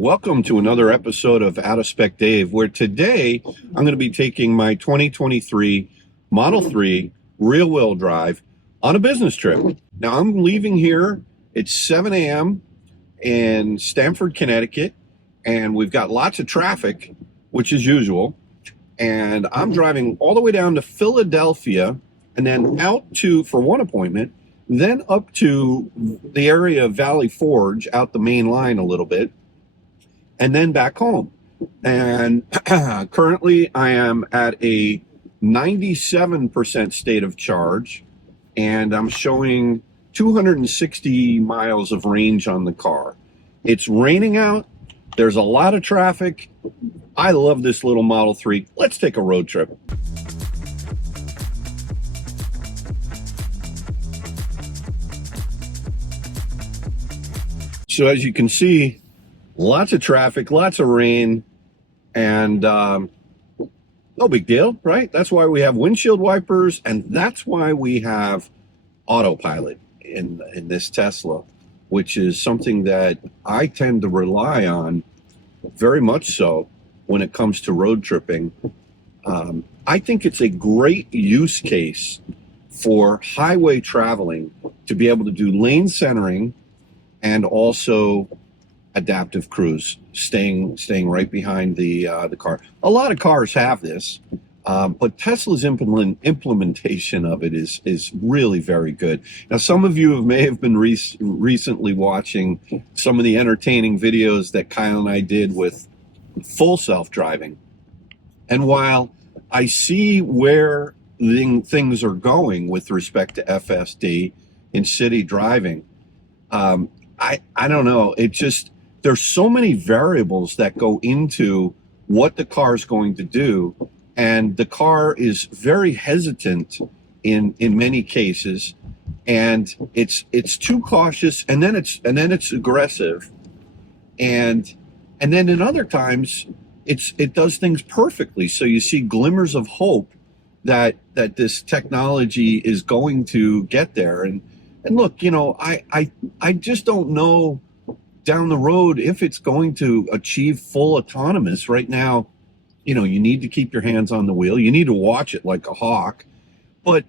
Welcome to another episode of Out of Spec Dave, where today I'm going to be taking my 2023 Model 3 rear-wheel drive on a business trip. Now I'm leaving here at 7 a.m. in Stamford, Connecticut, and we've got lots of traffic, which is usual, and I'm driving all the way down to Philadelphia and then out to, for one appointment, then up to the area of Valley Forge, out the main line a little bit, and then back home. And currently I am at a 97% state of charge, and I'm showing 260 miles of range on the car. It's raining out. There's a lot of traffic. I love this little Model 3. Let's take a road trip. So as you can see, lots of traffic, lots of rain, and no big deal, right? That's why we have windshield wipers, and that's why we have Autopilot in this Tesla, which is something that I tend to rely on very much so when it comes to road tripping. I think it's a great use case for highway traveling to be able to do lane centering and also adaptive cruise, staying right behind the car. A lot of cars have this, but Tesla's implementation of it is really very good. Now, some of you may have been recently watching some of the entertaining videos that Kyle and I did with full self-driving. And while I see where things are going with respect to FSD in city driving, I don't know. It just, there's so many variables that go into what the car is going to do, and the car is very hesitant in many cases, and it's too cautious, and then it's aggressive, and then in other times it does things perfectly. So you see glimmers of hope that this technology is going to get there. And look, you know, I just don't know down the road if it's going to achieve full autonomous. Right now, you know, you need to keep your hands on the wheel. You need to watch it like a hawk. But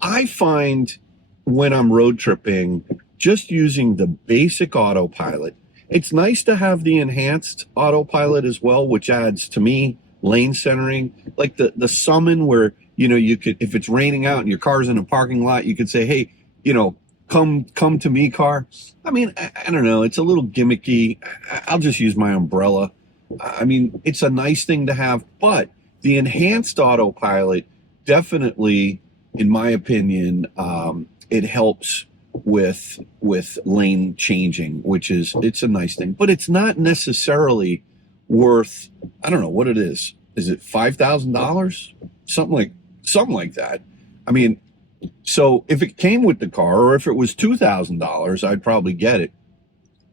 I find when I'm road tripping, just using the basic Autopilot, it's nice to have the enhanced Autopilot as well, which adds, to me, lane centering, like the summon where, you know, you could, if it's raining out and your car's in a parking lot, you could say, hey, you know, come to me, car. I mean, I don't know. It's a little gimmicky. I'll just use my umbrella. I mean, it's a nice thing to have, but the enhanced Autopilot definitely, in my opinion, it helps with lane changing, which is, it's a nice thing, but it's not necessarily worth, I don't know what it is. Is it $5,000? Something like that. I mean, so if it came with the car, or if it was $2,000, I'd probably get it.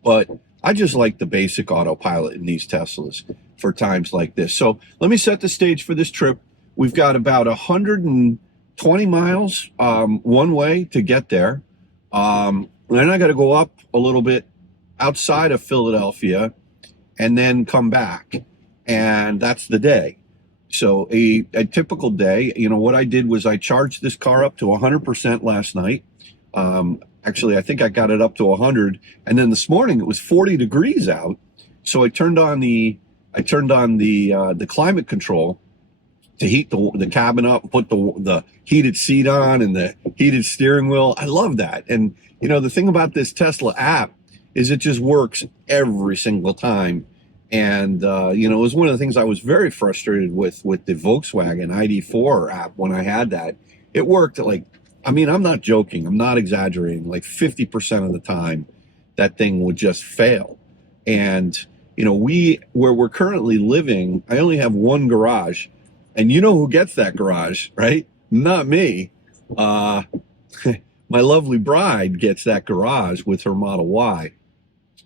But I just like the basic Autopilot in these Teslas for times like this. So let me set the stage for this trip. We've got about 120 miles one way to get there. Then I got to go up a little bit outside of Philadelphia and then come back. And that's the day. So a typical day, you know, what I did was I charged this car up to 100% last night. Actually, I think I got it up to 100. And then this morning it was 40 degrees out. So I turned on the climate control to heat the cabin up, put the heated seat on and the heated steering wheel. I love that. And, you know, the thing about this Tesla app is it just works every single time. And, you know, it was one of the things I was very frustrated with the Volkswagen ID4 app when I had that. It worked like, I mean, I'm not joking. I'm not exaggerating. Like 50% of the time, that thing would just fail. And, you know, where we're currently living, I only have one garage. And you know who gets that garage, right? Not me. My lovely bride gets that garage with her Model Y.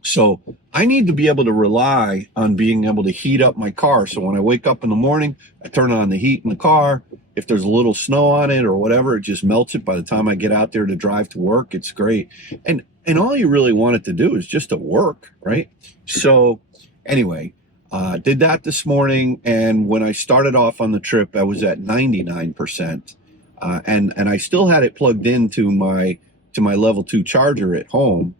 So I need to be able to rely on being able to heat up my car. So when I wake up in the morning, I turn on the heat in the car. If there's a little snow on it or whatever, it just melts it. By the time I get out there to drive to work, it's great. And all you really want it to do is just to work, right? So Anyway, did that this morning, and when I started off on the trip, I was at 99%, and I still had it plugged into my level 2 charger at home,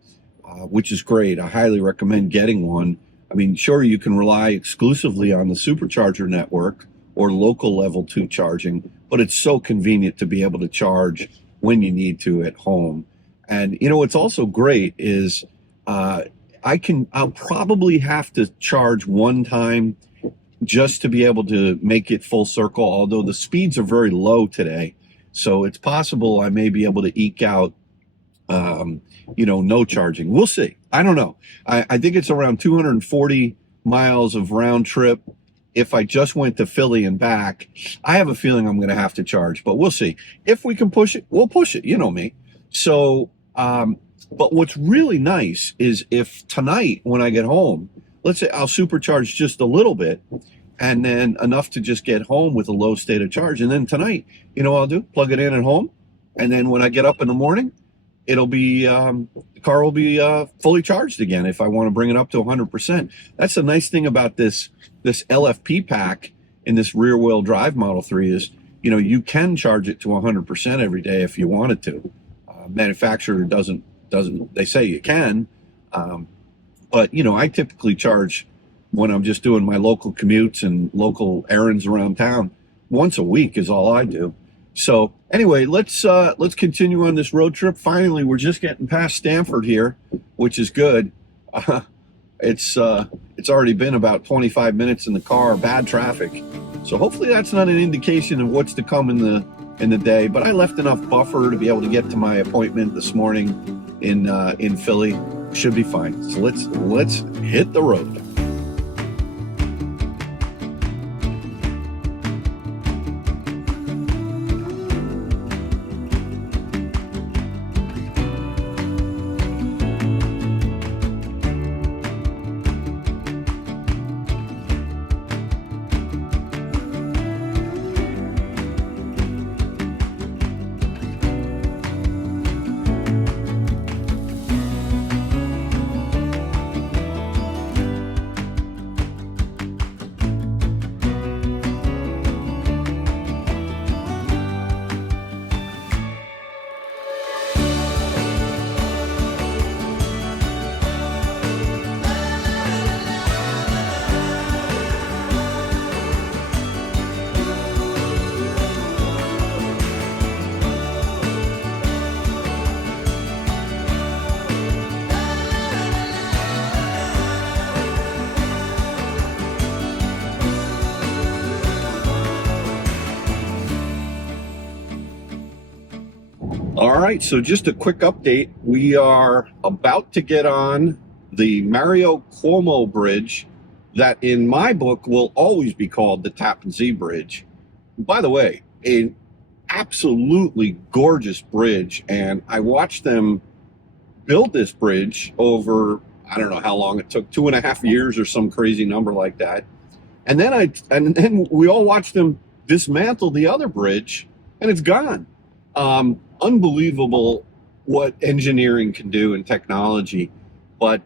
which is great. I highly recommend getting one. I mean, sure, you can rely exclusively on the supercharger network or local level 2 charging, but it's so convenient to be able to charge when you need to at home. And you know, what's also great is I'll probably have to charge one time just to be able to make it full circle, although the speeds are very low today. So it's possible I may be able to eke out, no charging. We'll see. I don't know. I think it's around 240 miles of round trip. If I just went to Philly and back, I have a feeling I'm going to have to charge, but we'll see. If we can push it, we'll push it. You know me. So, but what's really nice is if tonight when I get home, let's say I'll supercharge just a little bit and then enough to just get home with a low state of charge. And then tonight, you know what I'll do? Plug it in at home. And then when I get up in the morning, it'll be, the car will be fully charged again if I want to bring it up to 100%. That's the nice thing about this LFP pack in this rear wheel drive Model 3 is, you can charge it to 100% every day if you wanted to. Manufacturer doesn't, they say you can, but I typically charge when I'm just doing my local commutes and local errands around town. Once a week is all I do. So anyway, let's continue on this road trip. Finally, we're just getting past Stamford here, which is good. It's already been about 25 minutes in the car, bad traffic. So hopefully that's not an indication of what's to come in the day. But I left enough buffer to be able to get to my appointment this morning in Philly. Should be fine. So let's hit the road. All right, so just a quick update. We are about to get on the Mario Cuomo Bridge that in my book will always be called the Tappan Zee Bridge. By the way, an absolutely gorgeous bridge, and I watched them build this bridge over, I don't know how long it took, 2.5 years or some crazy number like that. And then we all watched them dismantle the other bridge, and it's gone. Unbelievable what engineering can do and technology. But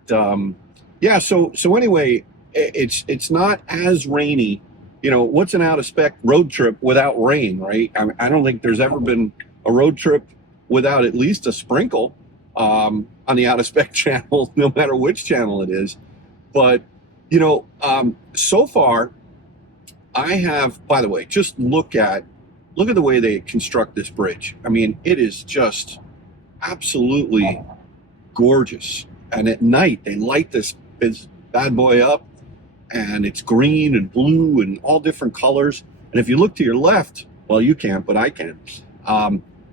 yeah, so anyway, it's not as rainy. What's an out of spec road trip without rain, right? I don't think there's ever been a road trip without at least a sprinkle on the out of spec channel, no matter which channel it is. But so far I have, by the way, just look at the way they construct this bridge. I mean, it is just absolutely gorgeous. And at night, they light this bad boy up, and it's green and blue and all different colors. And if you look to your left, well, you can't, but I can.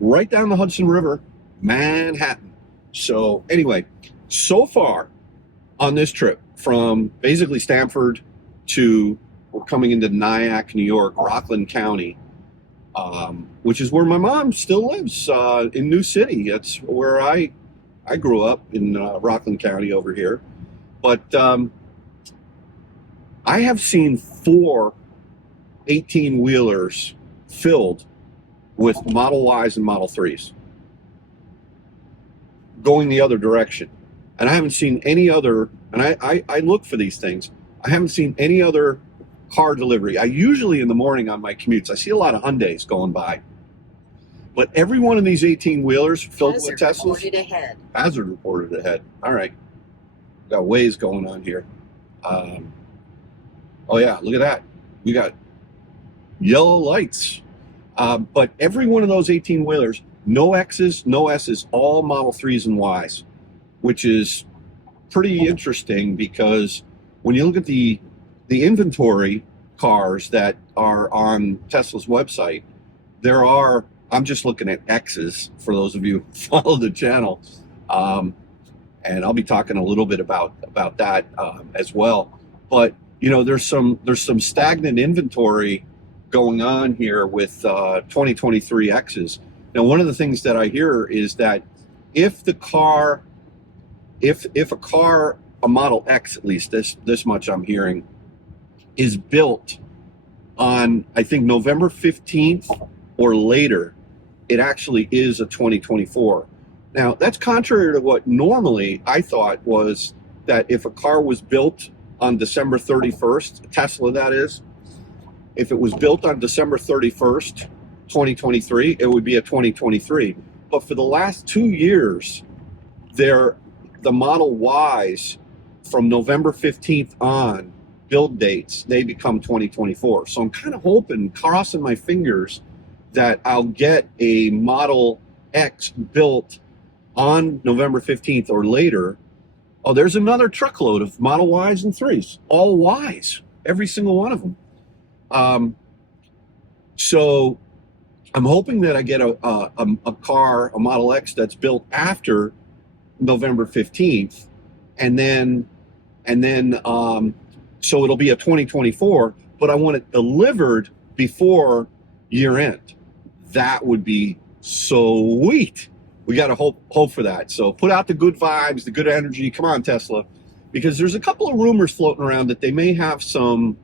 Right down the Hudson River, Manhattan. So anyway, so far on this trip, from basically Stamford to, we're coming into Nyack, New York, Rockland County, which is where my mom still lives, in New City. That's where I grew up, in Rockland County over here. But I have seen 4 18-wheelers filled with Model Ys and Model 3s going the other direction. And I haven't seen any other, and I look for these things. I haven't seen any other car delivery. I usually in the morning on my commutes, I see a lot of Hyundais going by. But every one of these 18-wheelers filled with Teslas. Hazard reported ahead. All right. Got Waze going on here. Oh, yeah, look at that. We got yellow lights. But every one of those 18-wheelers, no X's, no S's, all Model 3s and Ys, which is pretty interesting because when you look at the inventory cars that are on Tesla's website, there are, I'm just looking at X's for those of you who follow the channel. And I'll be talking a little bit about that as well. But, you know, there's some stagnant inventory going on here with 2023 X's. Now, one of the things that I hear is that if a car, a Model X, at least this much I'm hearing, is built on, I think, November 15th or later, it actually is a 2024. Now, that's contrary to what normally I thought was that if a car was built on December 31st, Tesla that is, if it was built on December 31st, 2023, it would be a 2023. But for the last 2 years, the Model Ys from November 15th on, build dates, they become 2024. So I'm kind of hoping, crossing my fingers, that I'll get a Model X built on November 15th or later. Oh, there's another truckload of Model Ys and 3s, all Ys, every single one of them. So I'm hoping that I get a car, a Model X that's built after November 15th, and then so it'll be a 2024, but I want it delivered before year end. That would be sweet. We got to hope for that. So put out the good vibes, the good energy. Come on, Tesla, because there's a couple of rumors floating around that they may have some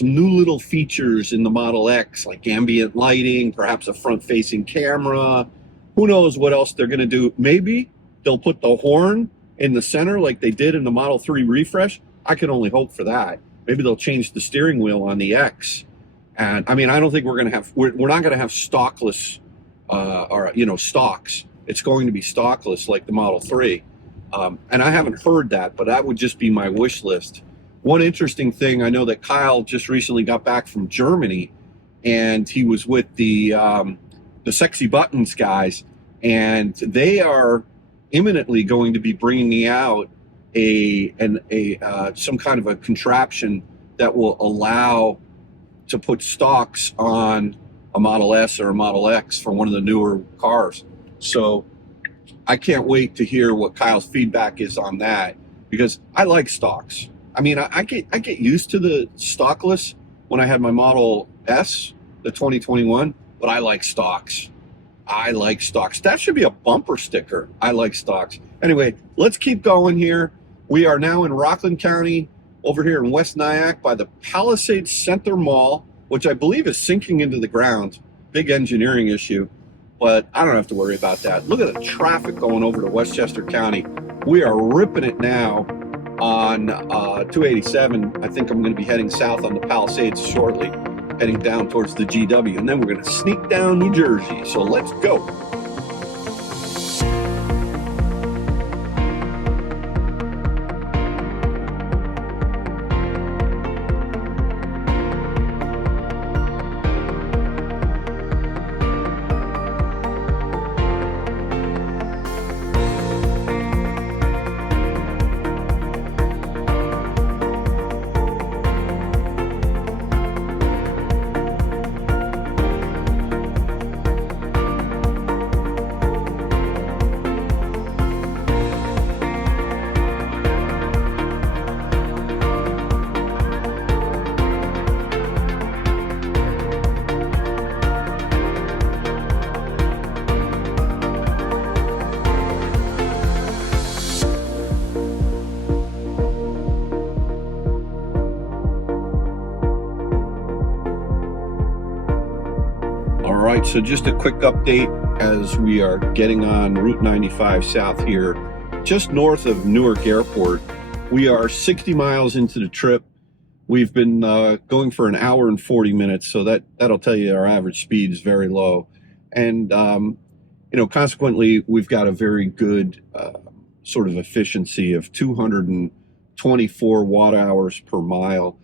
new little features in the Model X, like ambient lighting, perhaps a front-facing camera. Who knows what else they're going to do? Maybe they'll put the horn in the center like they did in the Model 3 refresh. I can only hope for that. Maybe they'll change the steering wheel on the X. And I mean, I don't think we're not going to have stockless, stocks. It's going to be stockless like the Model 3. And I haven't heard that, but that would just be my wish list. One interesting thing, I know that Kyle just recently got back from Germany, and he was with the Sexy Buttons guys, and they are imminently going to be bringing out some kind of a contraption that will allow to put stocks on a Model S or a Model X for one of the newer cars. So I can't wait to hear what Kyle's feedback is on that, because I like stocks. I mean, I get used to the stockless when I had my Model S, the 2021, but I like stocks. I like stocks. That should be a bumper sticker. I like stocks. Anyway, let's keep going here. We are now in Rockland County, over here in West Nyack by the Palisades Center Mall, which I believe is sinking into the ground. Big engineering issue, but I don't have to worry about that. Look at the traffic going over to Westchester County. We are ripping it now on 287. I think I'm going to be heading south on the Palisades shortly, heading down towards the GW, and then we're going to sneak down New Jersey. So let's go. right, so just a quick update as we are getting on Route 95 South here, just north of Newark Airport. We are 60 miles into the trip. We've been going for an hour and 40 minutes, so that'll tell you our average speed is very low. And, consequently, we've got a very good sort of efficiency of 224 watt hours per mile.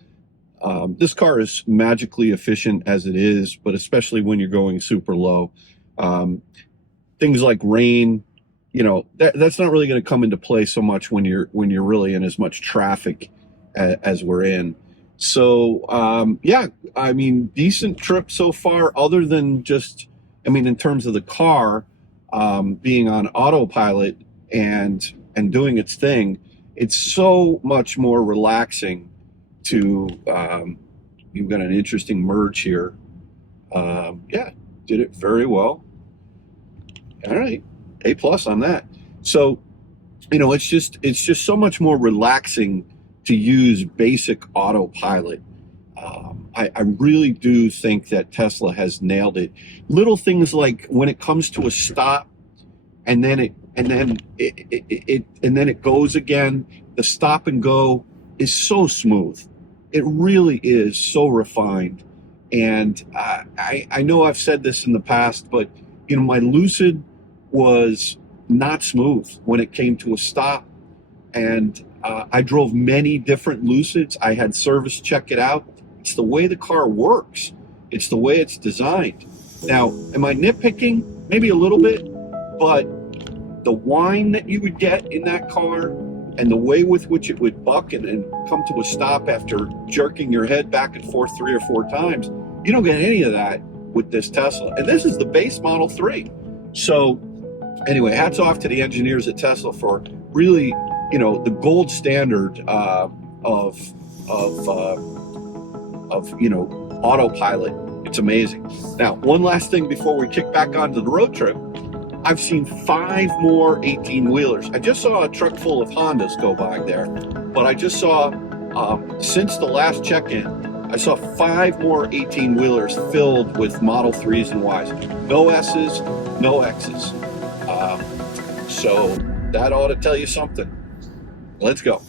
This car is magically efficient as it is, but especially when you're going super low. Things like rain, that's not really going to come into play so much when you're really in as much traffic as we're in. So decent trip so far, other than just, in terms of the car being on autopilot and doing its thing. It's so much more relaxing to, you've got an interesting merge here. Did it very well. All right, A+ on that. So, it's just so much more relaxing to use basic autopilot. I really do think that Tesla has nailed it. Little things like when it comes to a stop, and then it goes again. The stop and go is so smooth. It really is so refined. And I know I've said this in the past, but my Lucid was not smooth when it came to a stop. And I drove many different Lucids. I had service check it out. It's the way the car works. It's the way it's designed. Now, am I nitpicking? Maybe a little bit, but the whine that you would get in that car and the way with which it would buck and then come to a stop after jerking your head back and forth 3 or 4 times, you don't get any of that with this Tesla. And this is the base Model 3. So anyway, hats off to the engineers at Tesla for really, the gold standard of autopilot. It's amazing. Now, one last thing before we kick back onto the road trip. I've seen 5 more 18-wheelers. I just saw a truck full of Hondas go by there, but I just saw, since the last check-in, I saw 5 more 18-wheelers filled with Model 3s and Ys. No S's, no X's. So that ought to tell you something. Let's go.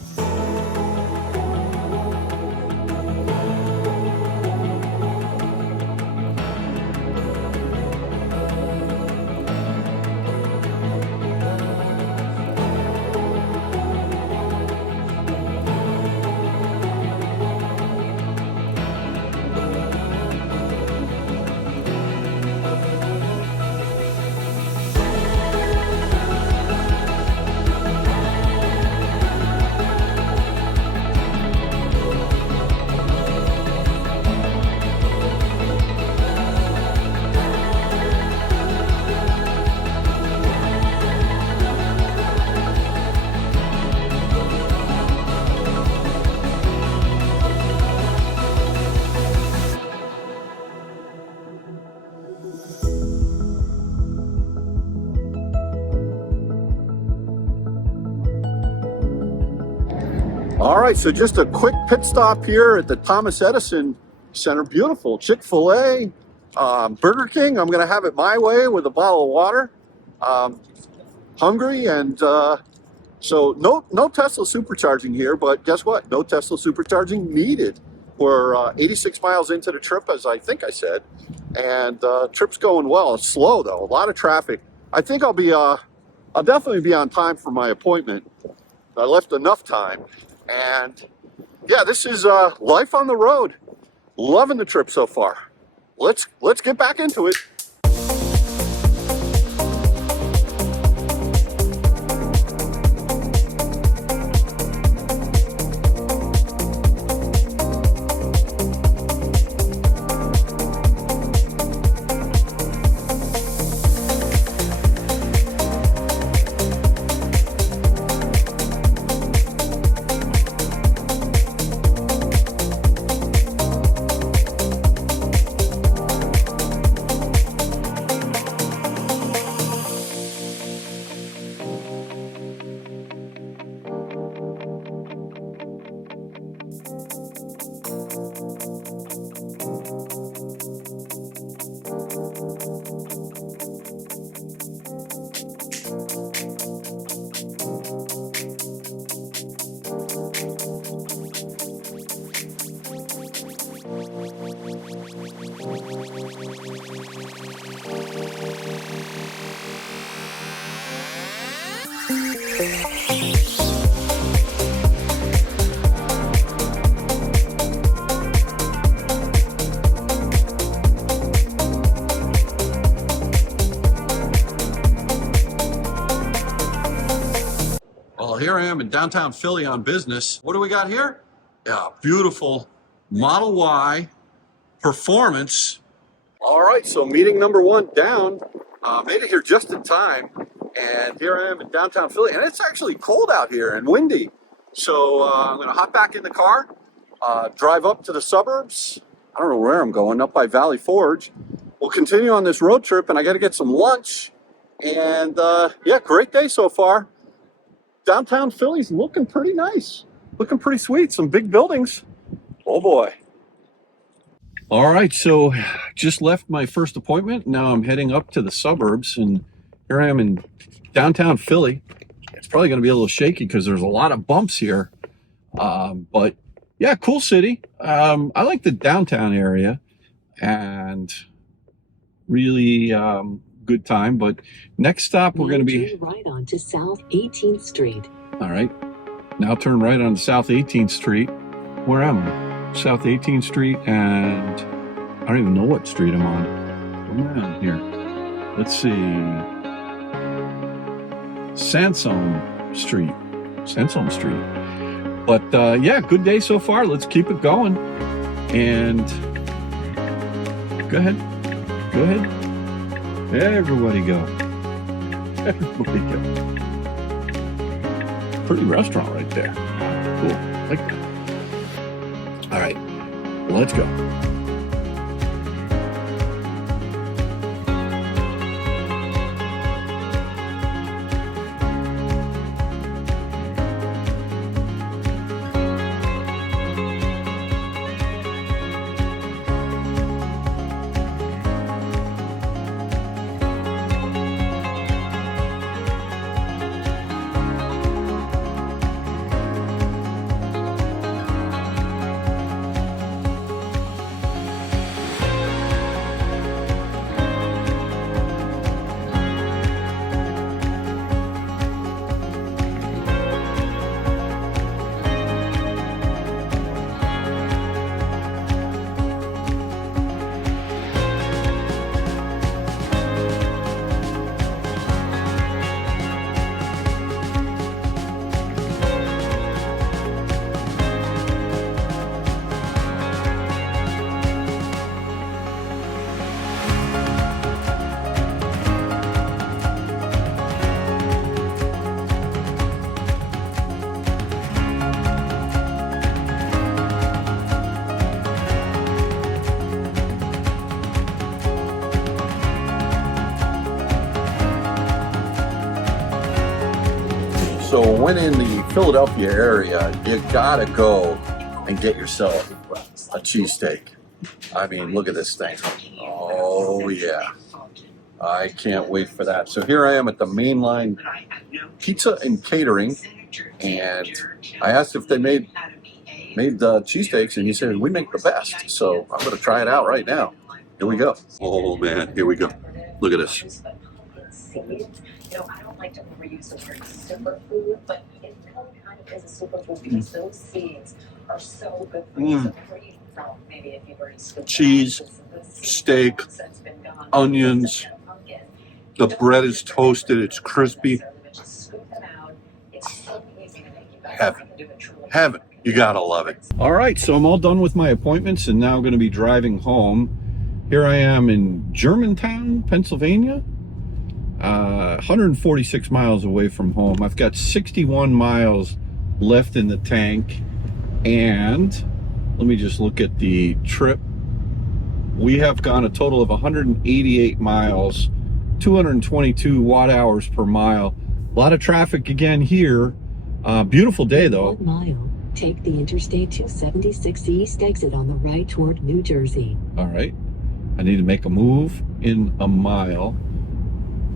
All right, so just a quick pit stop here at the Thomas Edison Center. Beautiful. Chick-fil-A, Burger King. I'm going to have it my way with a bottle of water. Hungry, and so no Tesla supercharging here, but guess what? No Tesla supercharging needed. We're 86 miles into the trip, as I think I said, and trip's going well. It's slow, though. A lot of traffic. I think I'll definitely be on time for my appointment. I left enough time. And yeah, this is life on the road. Loving the trip so far. Let's get back into it. Well, here I am in downtown Philly on business. What do we got here? Yeah, beautiful Model Y performance. All right, so meeting number one down. Made it here just in time. And here I am in downtown Philly. And it's actually cold out here and windy. So I'm going to hop back in the car, drive up to the suburbs. I don't know where I'm going, up by Valley Forge. We'll continue on this road trip, and I got to get some lunch. And yeah, great day so far. Downtown Philly's looking pretty nice, looking pretty sweet. Some big buildings. Oh boy. All right, so just left my first appointment. Now I'm heading up to the suburbs, and here I am in downtown Philly. It's probably going to be a little shaky because there's a lot of bumps here. But yeah, cool city. I like the downtown area, and really good time. But next stop, we're going to be right on to South 18th Street. All right, now turn right on South 18th Street. Where am I? South 18th Street, and I don't even know what street I'm on. Where am I here? Let's see. Sansome Street. But yeah, good day so far. Let's keep it going. And go ahead. Everybody go. Pretty restaurant right there. Cool. Like that. All right, let's go. So when in the Philadelphia area, you gotta go and get yourself a cheesesteak. I mean, look at this thing. Oh yeah, I can't wait for that. So here I am at the Mainline Pizza and Catering, and I asked if they made the cheesesteaks, and he said, we make the best. So I'm gonna try it out right now. Here we go. Oh man, here we go. Look at this. You know, I don't like to overuse the word superfood, but it really kind of is a superfood because those seeds are so good for you. So if you're eating from, maybe if you've already scooped Cheese, steak, onions. The bread is toasted, it's crispy. Heaven. You gotta love it. All right, so I'm all done with my appointments and now I'm gonna be driving home. Here I am in Germantown, Pennsylvania. 146 miles away from home. I've got 61 miles left in the tank, and let me just look at the trip. We have gone a total of 188 miles, 222 watt hours per mile. A lot of traffic again here. Beautiful day though. 1 mile. Take the Interstate 276 East exit on the right toward New Jersey. All right. I need to make a move in a mile.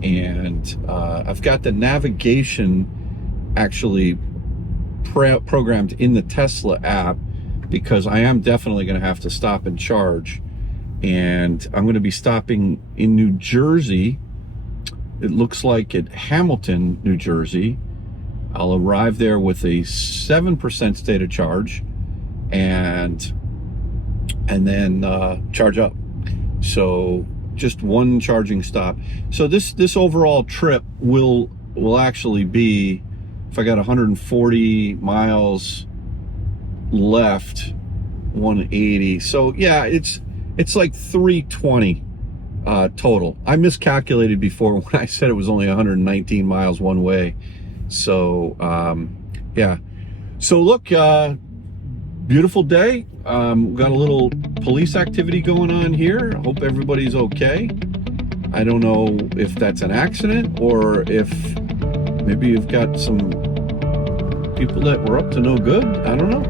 And I've got the navigation actually programmed in the Tesla app because I am definitely going to have to stop and charge. And I'm going to be stopping in New Jersey. It looks like at Hamilton, New Jersey. I'll arrive there with a 7% state of charge, and then charge up. So just one charging stop. So this overall trip will actually be, if I got 140 miles left, 180. So yeah, it's like 320 total. I miscalculated before when I said it was only 119 miles one way. So yeah. So look, beautiful day. Got a little police activity going on here. Hope everybody's okay. I don't know if that's an accident or if maybe you've got some people that were up to no good. I don't know.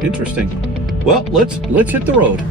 Interesting. Well, let's hit the road.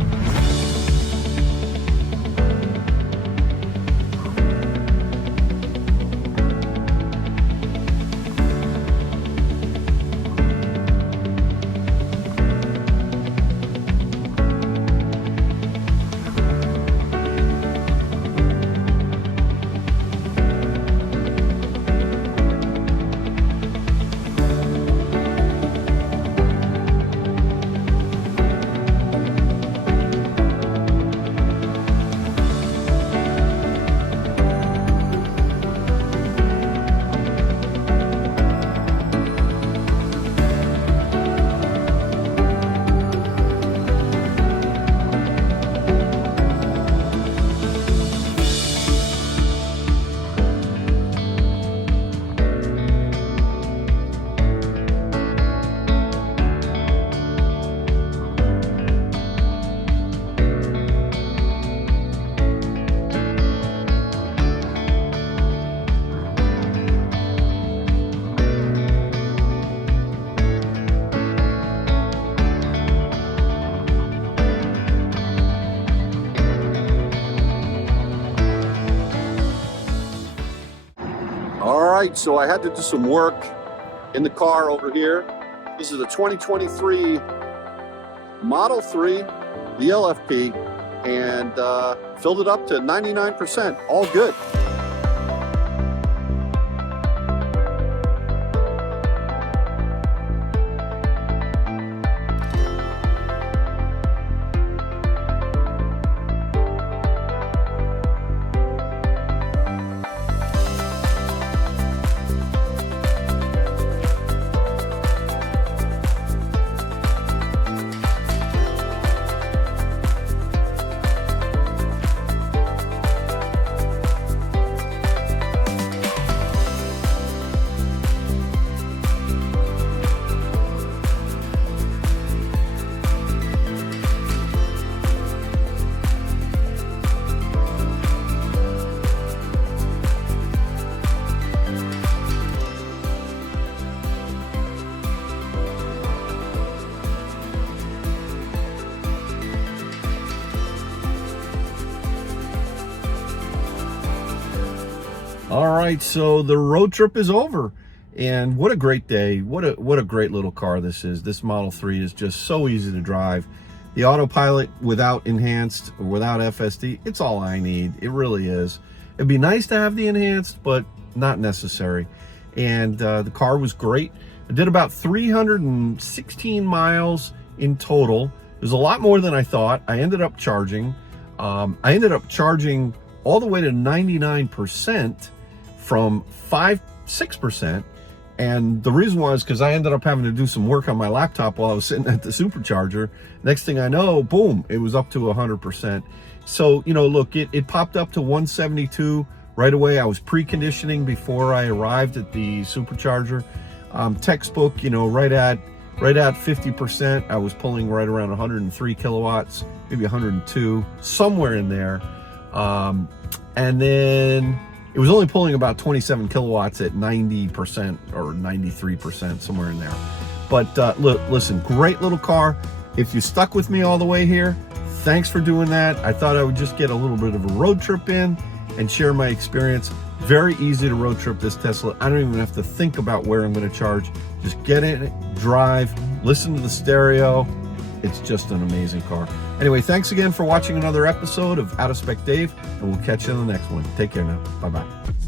All right, so I had to do some work in the car over here. This is a 2023 Model 3, the LFP, and filled it up to 99%. All good. All right, so the road trip is over, and what a great day. What a great little car this is. This Model 3 is just so easy to drive. The Autopilot without enhanced, or without FSD, it's all I need. It really is. It'd be nice to have the enhanced, but not necessary. And the car was great. I did about 316 miles in total. It was a lot more than I thought. I ended up charging. I ended up charging all the way to 99% from 6%. And the reason was because I ended up having to do some work on my laptop while I was sitting at the supercharger. Next thing I know, boom, it was up to 100%. So, you know, look, it popped up to 172 right away. I was preconditioning before I arrived at the supercharger. Textbook, you know, right at 50%. I was pulling right around 103 kilowatts, maybe 102, somewhere in there. And then it was only pulling about 27 kilowatts at 90% or 93%, somewhere in there. But look, listen, great little car. If you stuck with me all the way here, thanks for doing that. I thought I would just get a little bit of a road trip in and share my experience. Very easy to road trip this Tesla. I don't even have to think about where I'm going to charge. Just get in it, drive, listen to the stereo. It's just an amazing car. Anyway, thanks again for watching another episode of Out of Spec Dave, and we'll catch you in the next one. Take care now. Bye-bye.